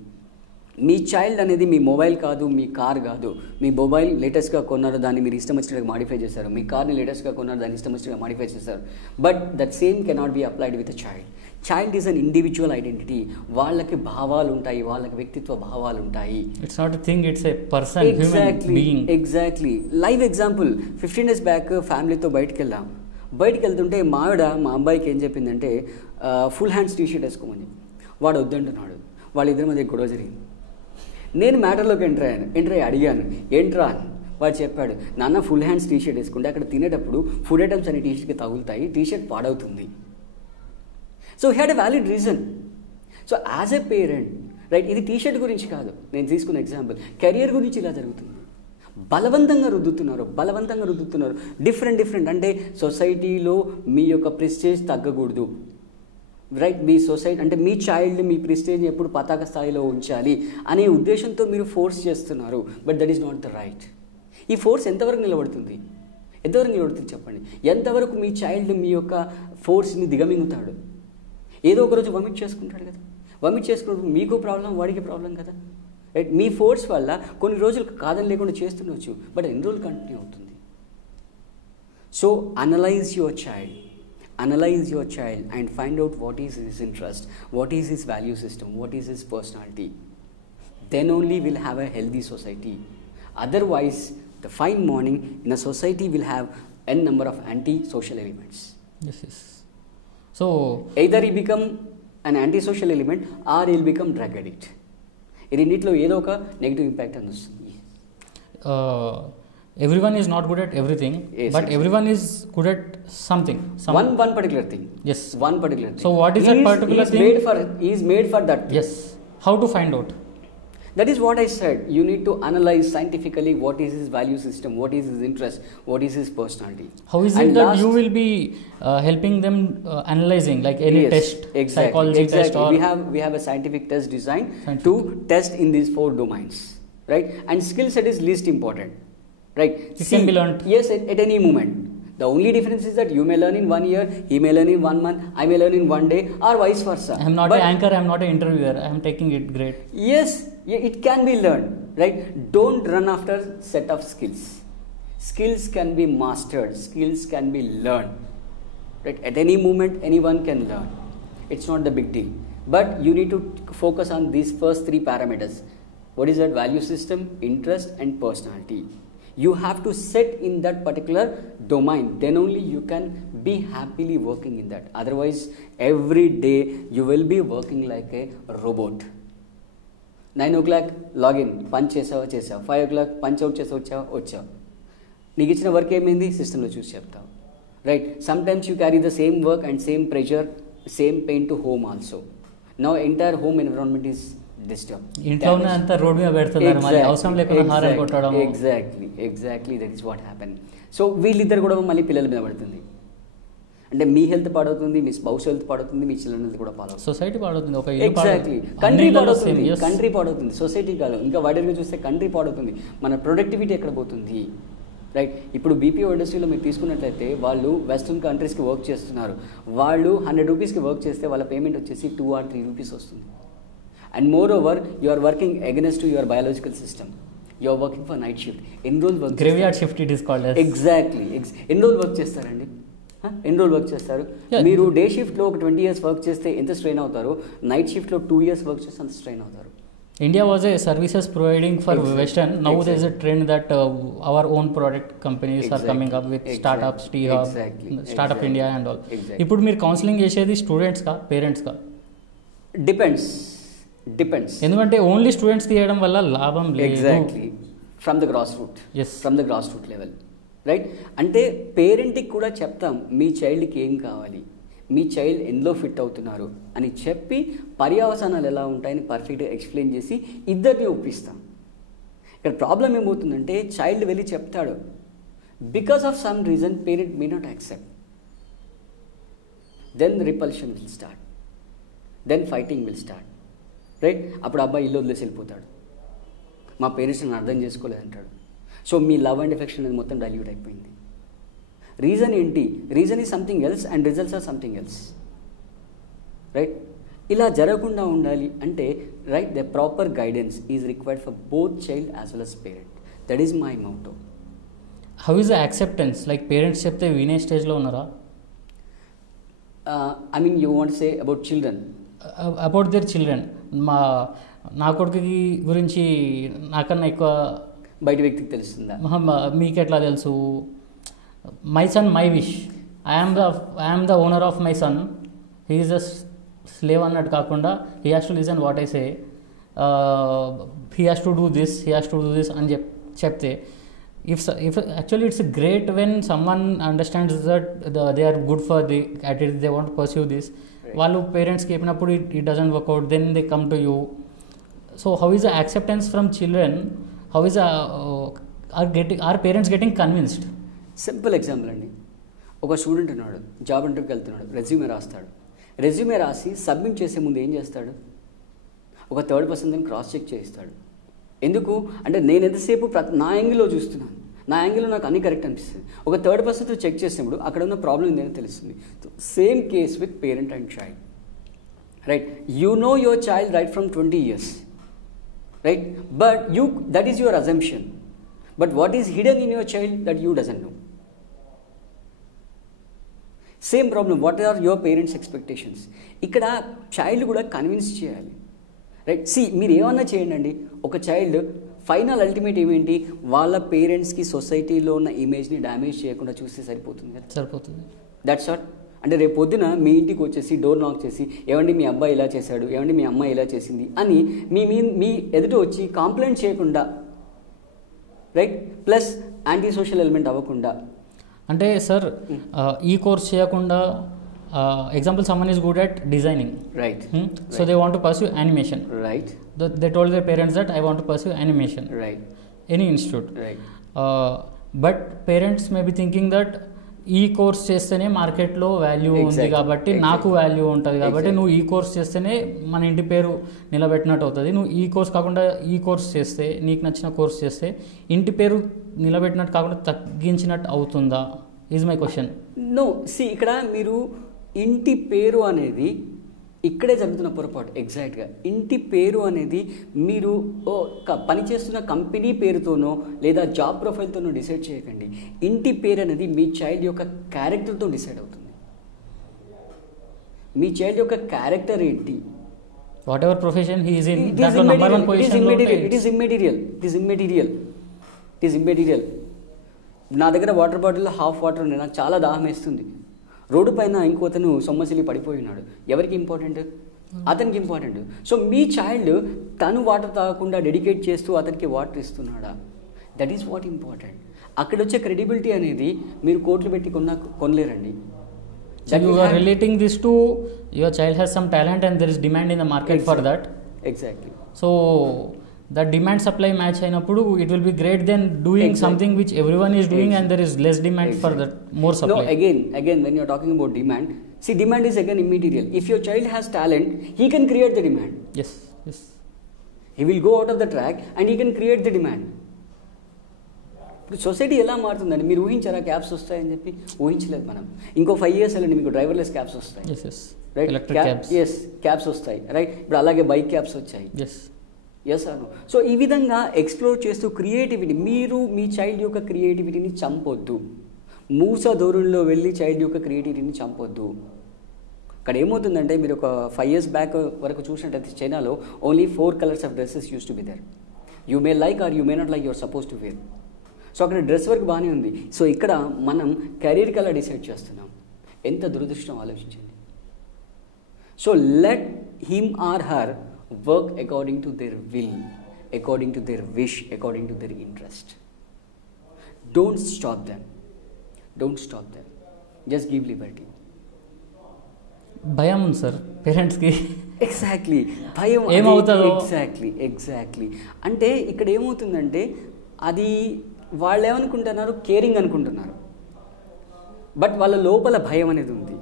మీ చైల్డ్ అనేది మీ మొబైల్ కాదు, మీ కార్ కాదు. మీ మొబైల్ లేటెస్ట్గా కొన్నారు, దాన్ని మీరు ఇష్టం వచ్చినట్టుగా మాడిఫై చేస్తారు. మీ కార్ని లేటెస్ట్గా కొన్నారు, దాన్ని ఇష్టం వచ్చినట్టుగా మాడిఫై చేస్తారు. But that same cannot be applied with a child. Child is an individual identity. వాళ్ళకి భావాలు ఉంటాయి, వాళ్ళకి వ్యక్తిత్వ భావాలు ఉంటాయి. It's not a thing, it's a person, human being. Exactly. Live example, 15 days back ఫ్యామిలీతో బయటకు వెళ్తుంటే మా అబ్బాయికి ఏం చెప్పిందంటే ఫుల్ హ్యాండ్స్ టీషర్ట్ వేసుకోమని. వాడు వద్దంటున్నాడు. వాళ్ళిద్దరి మధ్య గొడవ జరిగింది. నేను మ్యాటర్లోకి ఎంటర్ అయ్యి అడిగాను, ఏంట్రా అని. వాడు చెప్పాడు, నాన్న ఫుల్ హ్యాండ్స్ టీషర్ట్ వేసుకుంటే అక్కడ తినేటప్పుడు ఫుడ్ ఐటమ్స్ అనే టీషర్ట్కి తగులుతాయి, టీషర్ట్ పాడవుతుంది. So he had a valid reason. So as a parent right, ఇది టీషర్ట్ గురించి కాదు నేను తీసుకున్న ఎగ్జాంపుల్, కెరియర్ గురించి ఇలా జరుగుతుంది. బలవంతంగా రుద్దుతున్నారు. డిఫరెంట్ అంటే సొసైటీలో మీ యొక్క ప్రెస్టేజ్ తగ్గకూడదు, రైట్? మీ సొసైటీ అంటే మీ చైల్డ్, మీ ప్రెస్టేజ్ని ఎప్పుడు పతాక స్థాయిలో ఉంచాలి అనే ఉద్దేశంతో మీరు ఫోర్స్ చేస్తున్నారు. But that is not the right. ఈ ఫోర్స్ ఎంతవరకు నిలబడుతుంది చెప్పండి. ఎంతవరకు మీ చైల్డ్ మీ యొక్క ఫోర్స్ని దిగమింగుతాడు? ఏదో ఒకరోజు వమిట్ చేసుకుంటాడు కదా. వమిట్ చేసుకున్నప్పుడు మీకు ప్రాబ్లం, వాడికి ప్రాబ్లం కదా, రైట్? మీ ఫోర్స్ వల్ల కొన్ని రోజులు కాదని లేకుండా చేస్తుండొచ్చు, బట్ ఎన్ని రోజులు కంటిన్యూ అవుతుంది? So analyse your child. Analyze your child and find out what is his interest, what is his value system, what is his personality. Then only we'll have a healthy society. Otherwise, the fine morning in a society will have n number of anti-social elements. Yes, yes. So Either he become an anti-social element or he'll become drug addict. ఈ రెండిట్లో ఏదో ఒక negative impact అని వస్తుంది. Everyone is not good at everything, Yes, but yes. everyone is good at something. One particular thing. Yes. One particular thing. So what is that particular thing? He is made for that thing. Yes. How to find out? That is what I said. You need to analyze scientifically what is his value system, what is his interest, what is his personality. How is And it that last- you will be helping them analyzing, like any Yes, test, exactly, psychology exactly. test, or We have a scientific test designed Scientific. to test in these 4 domains, right? And skill set is least important, right? It can be learnt. Yes, at any moment. The only difference is that you may learn in 1 year, he may learn in 1 month, I may learn in 1 day, or vice versa. I am not But an anchor, I am not an interviewer, I am taking it great. yes, it can be learned, right? Don't run after set of skills. Skills can be mastered, skills can be learned, right? At any moment, anyone can learn. It's not the big deal. But you need to focus on these first 3 parameters. What is that? Value system, interest, and personality. You have to set in that particular domain. Then only you can be happily working in that. Otherwise, every day you will be working like a robot. 9 o'clock login punch చేసావా 5 o'clock punch out వచ్చావు. నీకు ఇచ్చిన work ఏమైంది సిస్టంలో చూసి చెప్తావు, right? Some times you carry the same work and same pressure, same pain to home also. Now entire home environment is disturb. ఇంట్లోనే అంత రోడ్ మీద పెడుతున్నారు, మళ్ళీ అవసరం లేకుండా హారం కొట్టడం. Exactly that is what happen. So వీళ్ళిద్దరు కూడా మళ్ళీ పిల్లల మీద పడుతుంది. అంటే మీ హెల్త్ పాడవుతుంది, మీ స్పౌస్ హెల్త్ పాడవుతుంది, మీ చిల్డ్రన్ హెల్త్ కూడా పాడవుతుంది. సొసైటీ పాడవుతుంది, ఒక ఎగ్జాక్ట్లీ కంట్రీ పాడవుతుంది, సొసైటీ కాదు. ఇంకా వైడర్గా చూస్తే కంట్రీ పాడవుతుంది. మన ప్రొడక్టివిటీ ఎక్కడ పోతుంది, రైట్? ఇప్పుడు బీపీఓ ఇండస్ట్రీలో మీరు తీసుకున్నట్లయితే వాళ్ళు వెస్ట్రన్ కంట్రీస్కి వర్క్ చేస్తున్నారు. వాళ్ళు 100 రూపీస్కి వర్క్ చేస్తే వాళ్ళ పేమెంట్ వచ్చేసి 2 or 3 రూపీస్ వస్తుంది. And moreover, you are working against to your biological system. You are working for night shift. ఎన్ని రోజులు work graveyard shift it is called as. Exactly. ఎన్ని రోజులు వర్క్ చేస్తారండి? ఎన్ని రోజులు వర్క్ చేస్తారు? Yeah. మీరు డే షిఫ్ట్లో ఒక 20 years వర్క్ చేస్తే ఎంత స్ట్రెయిన్ అవుతారు, నైట్ షిఫ్ట్లో 2 years వర్క్ చేస్తే అంత స్ట్రెయిన్ అవుతారు. India was a services providing for Exactly. Western. Now there is a Exactly. trend that our own product companies are coming up with Exactly. startups, T-Hub, Exactly. Startup Exactly. India and all. Exactly. ఇప్పుడు మీరు counselling చేసేది స్టూడెంట్స్కా పేరెంట్స్కా? Depends. ఎందుకంటే only స్టూడెంట్స్కి చేయడం వల్ల లాభం లేదు. Exactly. From the grass root. Yes. From the grass root level, right? అంటే పేరెంట్కి కూడా చెప్తాం మీ చైల్డ్కి ఏం కావాలి, మీ చైల్డ్ ఎందులో ఫిట్ అవుతున్నారు అని చెప్పి పర్యవసానాలు ఎలా ఉంటాయని పర్ఫెక్ట్గా ఎక్స్ప్లెయిన్ చేసి ఇద్దరిని ఒప్పిస్తాం. ఇక్కడ ప్రాబ్లం ఏమవుతుందంటే చైల్డ్ వెళ్ళి చెప్తాడు, because of some reason parent may not accept. Then repulsion will start, then fighting will start, right? అప్పుడు అబ్బాయి ఇల్లు వదిలేసి వెళ్ళిపోతాడు, మా పేరెంట్స్ నన్ను అర్థం చేసుకోలేదంటాడు. సో మీ లవ్ అండ్ ఎఫెక్షన్ అనేది మొత్తం డైల్యూట్ అయిపోయింది. రీజన్ ఏంటి? Reason is something else and results are something else, right? ఇలా జరగకుండా ఉండాలి అంటే, right, the proper guidance is required for both child as well as parent. That is my Moto. How is the acceptance? Like parents చెప్తే వినే స్టేజ్లో ఉన్నారా? I mean you want say about children? About their children. నా కొడుకుకి గురించి నాకన్నా ఎక్కువ బయట వ్యక్తికి తెలుస్తుందా? మీకు ఎట్లా తెలుసు? My son my wish, I'm the owner of my son, he is a slave అన్నట్టు కాకుండా he has to listen what I say, he has to do this, he has to do this అని చెప్తే, if actually it's great when someone understands that they are good for the activity, they want to pursue this. వాళ్ళు పేరెంట్స్కి చెప్పినప్పుడు it doesn't work out, then they come to you. So how is the acceptance from children? How is are parents getting convinced? Simple example అండి. ఒక student ఉన్నాడు, job ఇంటర్వ్యూకి వెళ్తున్నాడు, resume రాస్తాడు. Resume రాసి సబ్మిట్ చేసే ముందు ఏం చేస్తాడు? ఒక థర్డ్ పర్సన్ దాన్ని క్రాస్ చెక్ చేయిస్తాడు. ఎందుకు అంటే, నేను ఎంతసేపు నా యాంగిల్లో చూస్తున్నాను, నా యాంగిల్లో నాకు అన్ని కరెక్ట్ అనిపిస్తుంది. ఒక థర్డ్ పర్సన్తో చెక్ చేసినప్పుడు అక్కడ ఉన్న ప్రాబ్లం ఏంటని తెలుస్తుంది. Same case with parent and child, right? You know your child right from 20 years, right? But that is your assumption. But what is hidden in your child that you doesn't know. Same problem, what are your parents expectations. ఇక్కడ child కూడా convince చేయాలి, right? మీరు ఏమన్నా చేయండి అండి, ఒక child final ultimate ఏమేంటి, వాళ్ళ పేరెంట్స్కి సొసైటీలో ఉన్న ఇమేజ్ని డ్యామేజ్ చేయకుండా చూస్తే సరిపోతుంది కదా, సరిపోతుంది. That's all. అంటే రేపు పొద్దున మీ ఇంటికి వచ్చేసి డోర్ నాక్ చేసి ఏమండి మీ అబ్బాయి ఇలా చేశాడు, ఏమండి మీ అమ్మాయి ఇలా చేసింది అని మీ ఎదుట వచ్చి కంప్లైంట్ చేయకుండా, right? Plus anti social element అవ్వకుండా. అంటే సార్ ఈ కోర్స్ చేయకుండా example, someone is good at designing, right? So they want to pursue animation, right? They told their parents that I want to pursue animation, right? Any institute, right? But parents may be thinking that ఈ course చేస్తేనే మార్కెట్లో value ఉంది కాబట్టి నాకు value ఉంటుంది కాబట్టి నువ్వు ఈ కోర్స్ చేస్తేనే మన ఇంటి పేరు నిలబెట్టినట్టు అవుతుంది, నువ్వు ఈ కోర్స్ కాకుండా ఈ కోర్స్ చేస్తే, నీకు నచ్చిన కోర్స్ చేస్తే ఇంటి పేరు నిలబెట్టినట్టు కాకుండా తగ్గించినట్టు అవుతుందా ఈజ్ మై క్వశ్చన్. నో, ఇక్కడ మీరు ఇంటి పేరు అనేది ఇక్కడే జరుగుతున్న పొరపాటు. ఎగ్జాక్ట్గా ఇంటి పేరు అనేది మీరు పనిచేస్తున్న కంపెనీ పేరుతోనో లేదా జాబ్ ప్రొఫైల్తోనో డిసైడ్ చేయకండి. ఇంటి పేరు అనేది మీ చైల్డ్ యొక్క క్యారెక్టర్తో డిసైడ్ అవుతుంది. మీ చైల్డ్ యొక్క క్యారెక్టర్ ఏంటి, what ever profession he is in, it is immaterial. నా దగ్గర వాటర్ బాటిల్లో హాఫ్ వాటర్ ఉంది, నాకు చాలా దాహం వేస్తుంది. రోడ్డు పైన ఇంకోతను సొమ్మసిలి పడిపోయి ఉన్నాడు, ఎవరికి ఇంపార్టెంట్? అతనికి ఇంపార్టెంట్. సో మీ చైల్డ్ తను వాటర్ తాగకుండా డెడికేట్ చేస్తూ అతనికి వాటర్ ఇస్తున్నాడా, దట్ ఈస్ వాట్ ఇంపార్టెంట్. అక్కడ వచ్చే క్రెడిబిలిటీ అనేది మీరు కోట్లు పెట్టి కొనలేరండి. So you are relating this to your child has some talent and there is demand in the market for that. Exactly. So the demand supply match అయినప్పుడు it will be great than doing something which everyone is doing and there is less demand for that more supply. No, again when you are talking about demand, see, demand is again immaterial. If your child has talent, he can create the demand. Yes. He will go out of the track and he can create the demand. ఇప్పుడు society ఎలా మారుతుందండి, మీరు ఊహించారా cabs వస్తాయని చెప్పి? ఊహించలేదు మనం. ఇంకో 5 years వెళ్ళండి, మీకు డ్రైవర్లెస్ క్యాబ్స్ వస్తాయి, రైట్? క్యాబ్స్ వస్తాయి, రైట్? ఇప్పుడు అలాగే బైక్ క్యాబ్స్ వచ్చాయి. ఎస్ అను. సో ఈ విధంగా ఎక్స్ప్లోర్ చేస్తూ క్రియేటివిటీ, మీరు మీ చైల్డ్ యొక్క క్రియేటివిటీని చంపొద్దు. మూస ధోరణిలో వెళ్ళి చైల్డ్ యొక్క క్రియేటివిటీని చంపొద్దు. ఇక్కడ ఏమవుతుందంటే, మీరు ఒక 5 years బ్యాక్ వరకు చూసినట్టయితే చైనాలో only 4 colors of dresses use to be there. You may like or you may not like, your suppose to wear. So అక్కడ డ్రెస్ వర్క్ బాగానే ఉంది. సో ఇక్కడ మనం కెరీర్ కలర్ డిసైడ్ చేస్తున్నాం. ఎంత దురదృష్టం ఆలోచించండి. So let him or her work according to their will, according to their wish, according to their interest. Don't stop them. Just give liberty. భయం ఉంది సార్ పేరెంట్స్కి. ఎగ్జాక్ట్లీ, భయం ఏమవుతుందో. ఎగ్జాక్ట్లీ అంటే ఇక్కడ ఏమవుతుందంటే, అది వాళ్ళు ఏమనుకుంటున్నారు, కేరింగ్ అనుకుంటున్నారు, బట్ వాళ్ళ లోపల భయం అనేది ఉంది.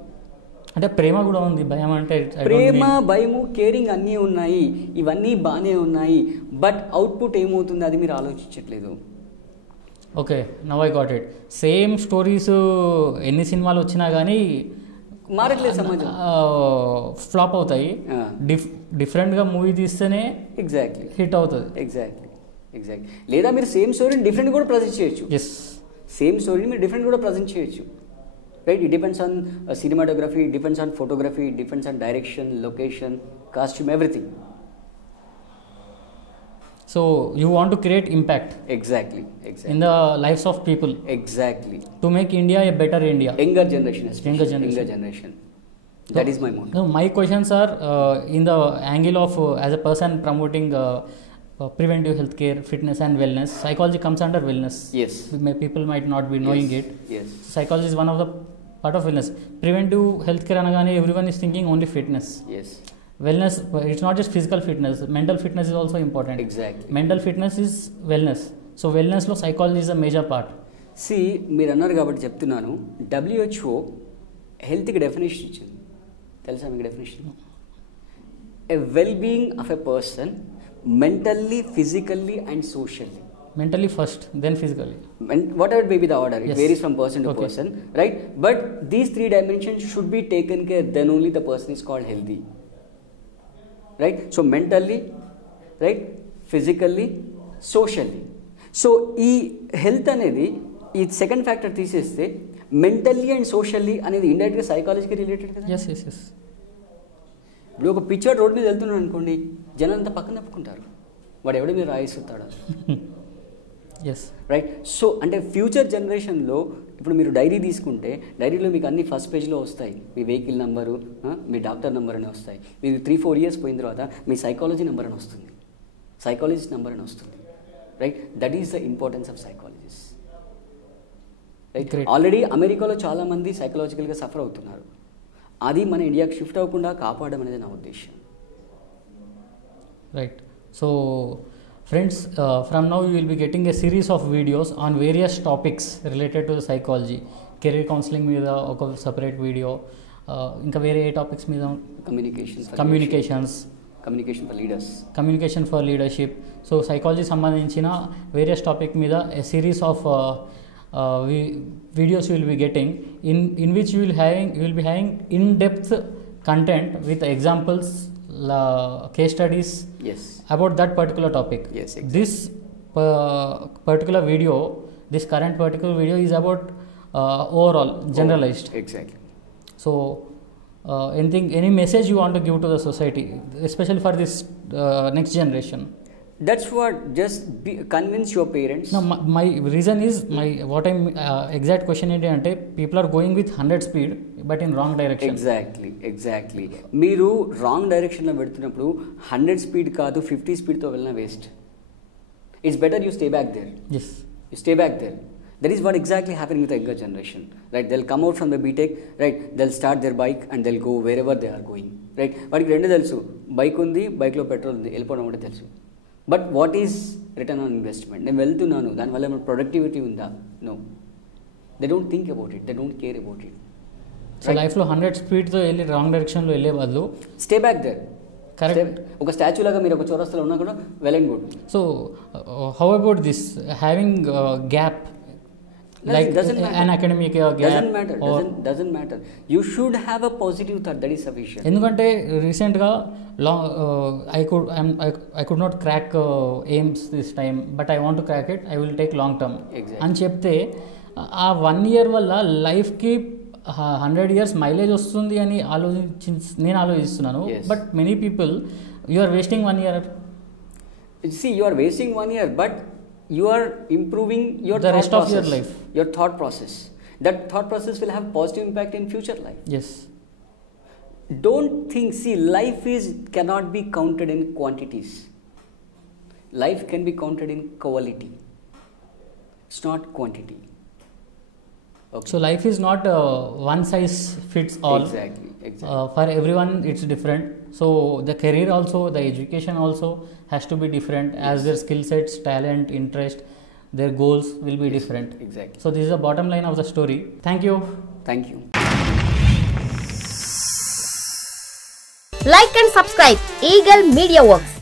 అంటే ప్రేమ కూడా ఉంది, భయం అంటే ప్రేమ, భయము, కేరింగ్ అన్నీ ఉన్నాయి, ఇవన్నీ బాగానే ఉన్నాయి, బట్ అవుట్పుట్ ఏమవుతుంది అది మీరు ఆలోచించట్లేదు. Okay, now I got it. Same stories ఎన్ని సినిమాలు వచ్చినా కానీ మారట్లేదు, సమాజం ఫ్లాప్ అవుతాయి. డిఫరెంట్గా మూవీ తీస్తేనే ఎగ్జాక్ట్లీ హిట్ అవుతుంది. ఎగ్జాక్ట్లీ. లేదా మీరు సేమ్ స్టోరీని డిఫరెంట్ కూడా ప్రజెంట్ చేయొచ్చు. సేమ్ స్టోరీని మీరు డిఫరెంట్ కూడా ప్రజెంట్ చేయొచ్చు, right? It depends on cinematography, it depends on photography, it depends on direction, location, costume, everything. So you want to create impact. Exactly. In the lives of people. Exactly. To make India a better India. Younger generation. That is my motto. No, my questions are in the angle of as a person promoting preventive healthcare, fitness and wellness. Psychology comes under wellness. Yes. People might not be knowing it. Yes. Psychology is one of the part of wellness. Preventive healthcare anagane everyone is thinking only fitness. Yes. Wellness, it's not just physical fitness, mental fitness is also important. Exactly. Mental fitness is wellness. So wellness lo psychology is a major part. See, మీరు అన్నారు కాబట్టి చెప్తున్నాను. WHO హెల్త్కి definition ఇచ్చింది, తెలుసా మీకు definition? A well-being of a person mentally, physically and socially. Mentally first, then physically. Whatever it may be the order, it varies from person to person, right? But these 3 dimensions should be taken care, then only the person is called healthy, right? So mentally, right? Physically, socially. So ఈ health అనేది ఈ second factor తీసేస్తే mentally and socially అనేది ఇండైరెక్ట్గా సైకాలజీకి related కదా. Yes yes yes. ఇప్పుడు ఒక పిక్చర్ రోడ్ మీద వెళ్తున్నాడు అనుకోండి, జనాలంతా పక్కన తప్పుకుంటారు, వాడు ఎవడో మీరు రాయిస్తాడా. Yes right. సో అంటే ఫ్యూచర్ జనరేషన్లో ఇప్పుడు మీరు డైరీ తీసుకుంటే డైరీలో మీకు అన్ని ఫస్ట్ పేజ్లో వస్తాయి, మీ వెహికల్ నెంబరు, మీ డాక్టర్ నెంబర్ అని వస్తాయి. మీరు 3-4 years పోయిన తర్వాత మీ సైకాలజీ నెంబర్ అని వస్తుంది, సైకాలజిస్ట్ నెంబర్ అని వస్తుంది. Right. That is the importance of psychologist. Right. Already అమెరికాలో చాలామంది సైకలాజికల్గా సఫర్ అవుతున్నారు, అది మన ఇండియాకి షిఫ్ట్ అవ్వకుండా కాపాడడం అనేది నా ఉద్దేశం. Right. So friends, from now you will be getting a series of videos on various topics related to the psychology. Career counseling మీద ఒక separate video, ఇంకా వేరే ఏ టాపిక్స్ మీద? Communication for leadership. So psychology సంబంధించిన వేరియస్ టాపిక్ మీద a series of videos you will be getting, in which you will be having in-depth content with examples, case studies, yes, about that particular topic. Yes, exactly. This particular video, this current particular video is about overall generalized. Exactly. So any message you want to give to the society, especially for this next generation? That's what, just convince your parents. No, my reason is, what I'm exact question ఏంటంటే people are going with 100 speed but in wrong direction. Exactly మీరు wrong డైరెక్షన్లో పెడుతున్నప్పుడు 100 speed కాదు 50 స్పీడ్తో వెళ్ళినా waste. It's better you stay back there. Yes, you stay back there. That is what exactly happening with younger generation. Right. They'll come out from the BTech, right, they'll start their bike and they'll go wherever they are going. Right. వాడికి రెండు తెలుసు, bike ఉంది, బైక్లో petrol ఉంది, వెళ్ళిపోవడం కూడా తెలుసు. But what is return on investment? నేను వెళ్తున్నాను, దానివల్ల ఏమైనా ప్రొడక్టివిటీ ఉందా? No. They don't think about it, they don't care about it. So లైఫ్లో 100 స్పీడ్తో వెళ్ళి రాంగ్ డైరెక్షన్లో వెళ్ళే బదులు స్టే బ్యాక్ దేర్. కరెక్ట్. ఒక స్టాచ్యూ లాగా మీరు ఒక చౌరస్తాలో ఉన్నా కూడా well and good. So how about this having gap, like an academic gap? Doesn't matter. You should have a positive thought, that is sufficient. ఎందుకంటే రీసెంట్గా I could not crack aims this time, but I want to crack it, I will take long term అని చెప్తే ఆ 1 year వల్ల లైఫ్కి 100 years mileage వస్తుంది అని నేను ఆలోచిస్తున్నాను. But many people, you are wasting 1 year. See, you are wasting 1 year, but you are improving your the rest process, of your life, your thought process. That thought process will have positive impact in future life. Yes. Don't think, see, life cannot be counted in quantities. Life can be counted in quality. It's not quantity. Okay. So life is not one size fits all. Exactly. For everyone it's different. So the career also, the education also has to be different, as their skill sets, talent, interest, their goals will be different. Exactly. So this is the bottom line of the story. Thank you. Like and subscribe Eagle Media Works.